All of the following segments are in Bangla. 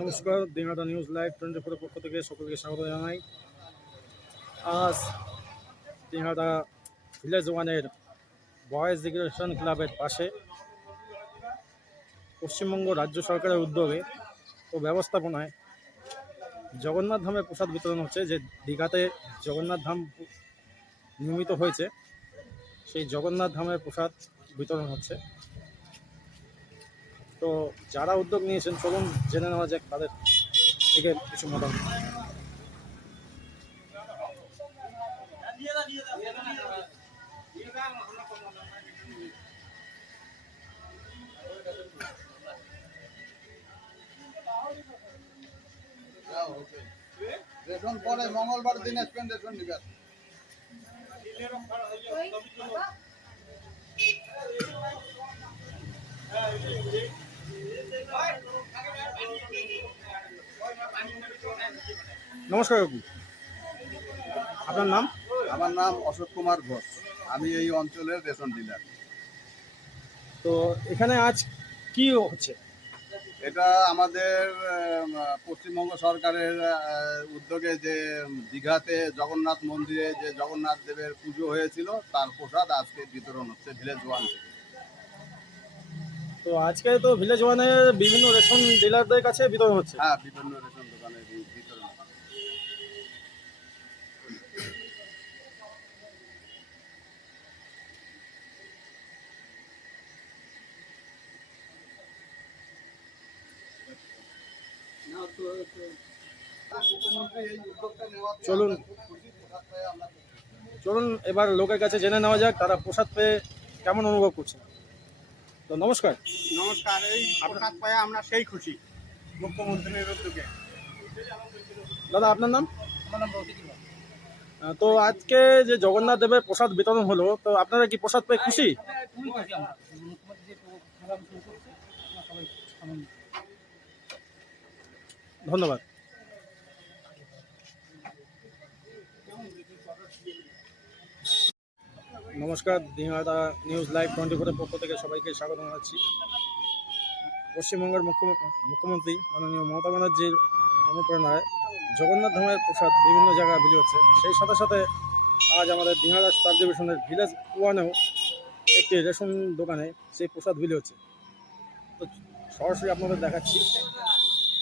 নমস্কার দিনহাটা নিউজ লাইভ, টোয়েন্টি ফোরের পক্ষ থেকে সকলকে স্বাগত জানাই। আজ দিনহাটা ভিলেজ ওয়ানের বয়েজ রিক্রিয়েশন ক্লাবের পাশে পশ্চিমবঙ্গ রাজ্য সরকারের উদ্যোগে ও ব্যবস্থাপনায় জগন্নাথ ধামের প্রসাদ বিতরণ হচ্ছে, যে দীঘাতে জগন্নাথ ধাম নির্মিত হয়েছে। সেই জগন্নাথ ধামের প্রসাদ বিতরণ হচ্ছে। তো যারা উদ্যোগ নিয়েছেন চলুন জেনে নেওয়া যাক তাদের থেকে কিছু মতামত। রেশন পরে মঙ্গলবার দিন আসবেন রেশন নিবেন। নমস্কার কাকু। আপনার নাম? আমার নাম অশোক কুমার ঘোষ। আমি এই অঞ্চলের রেশন ডিলার। তো এখানে আজ কি হচ্ছে? এটা আমাদের পশ্চিমবঙ্গ সরকারের উদ্যোগে যে দীঘাতে জগন্নাথ মন্দিরে যে জগন্নাথ দেবের পুজো হয়েছিল তার প্রসাদ আজকে বিতরণ হচ্ছে ভিলেজ ওয়ান থেকে। তো আজকে তো ভিলেজ ওয়ানের বিভিন্ন রেশন ডিলারদের কাছে বিতরণ হচ্ছে হ্যাঁ বিভিন্ন রেশন দোকানে বিতরণ চলুন। চলুন এবার লোকের কাছে জেনে নেওয়া যাক তারা প্রসাদ পেয়ে কেমন অনুভব করছে তো নমস্কার। নমস্কার এই প্রসাদ পায়ে আমরা সেই খুশি মুখ্যমন্ত্রীর উদ্যোগে। দাদা আপনার নাম? আহ, তো আজকে যে জগন্নাথ দেবের প্রসাদ বিতরণ হলো তো আপনারা কি প্রসাদ পেয়ে খুশি? ধন্যবাদ। নমস্কার দিনহাটা নিউজ লাইভ টোয়েন্টি ফোরের পক্ষ থেকে সবাইকে স্বাগত জানাচ্ছি। পশ্চিমবঙ্গের মুখ্য- মুখ্যমন্ত্রী মাননীয় মমতা ব্যানার্জির অনুপ্রেরণায় জগন্নাথ ধামের প্রসাদ বিভিন্ন জায়গায় বিলি হচ্ছে। সেই সাথে সাথে আজ আমাদের দিনহাটা সাব ডিভিশনের ভিলেজ ওয়ানেও একটি রেশন দোকানে সেই প্রসাদ বিলি হচ্ছে। তো সরাসরি আপনাদের দেখাচ্ছি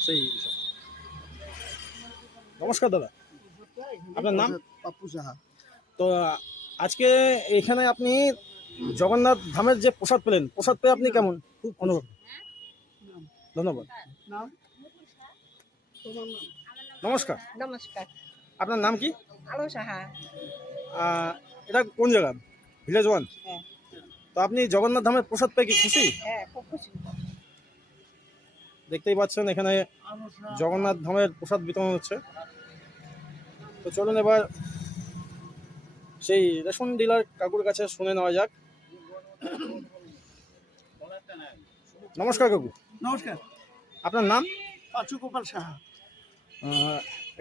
সেই বিষয়। নমস্কার দাদা। আপনার নাম? পাপ্পু সাহা। তো আজকে এখানে আপনি জগন্নাথ ধামের যে প্রসাদ পেলেন প্রসাদ পেয়ে আপনি কেমন? খুব অনুভব। ধন্যবাদ। নমস্কার। নমস্কার। আপনার নাম কি? আলো সাহা। এটা কোন জায়গা? ভিলেজ ওয়ান হ্যাঁ। তো আপনি জগন্নাথ ধামের প্রসাদ পেয়ে কি হ্যাঁ খুশি। দেখতেই পাচ্ছেন এখানে জগন্নাথ ধামের প্রসাদ বিতরণ হচ্ছে। তো চলুন এবার সেই রেশন ডিলার কাকুর কাছে শুনে নেওয়া যাক। নমস্কার কাকু। নমস্কার। আপনার নাম? পাচু গোপাল সাহা।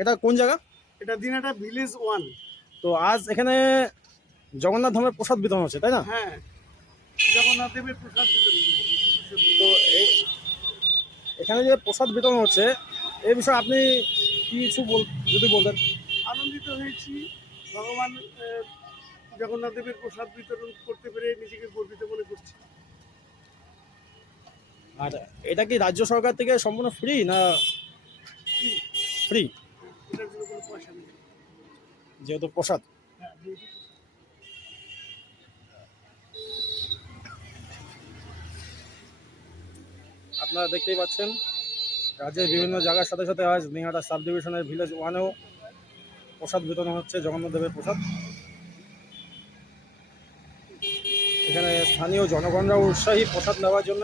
এটা কোন জায়গা? এটা দিনাটা ভিলেজ ওয়ান তো আজ এখানে জগন্নাথ ধামের প্রসাদ বিতরণ হচ্ছে তাই না? হ্যাঁ। জগন্নাথ দেবের প্রসাদ বিতরণ। তো এই এখানে যে প্রসাদ বিতরণ হচ্ছে এই বিষয়ে আপনি কিছু বল যদি বলতেন। আনন্দিত হয়েছি। ভগবান জগন্নাথ দেবের প্রসাদ বিতরণ করতে পেরে নিজেকে গর্বিত মনে করছি। আর এটা কি রাজ্য সরকার থেকে সম্পূর্ণ ফ্রি না ফ্রি এটার জন্য কোনো পয়সা নেই। যেহেতু প্রসাদ। হ্যাঁ, আপনারা দেখতেই পাচ্ছেন রাজ্যের বিভিন্ন জায়গার সাথে সাথে আজ নিহাটা সাব ডিভিশনের ভিলেজ ওয়ানেও প্রসাদ বিতরণ হচ্ছে জগন্নাথ দেবের প্রসাদ। এখানে স্থানীয় জনগণরা উৎসাহী প্রসাদ নেওয়ার জন্য।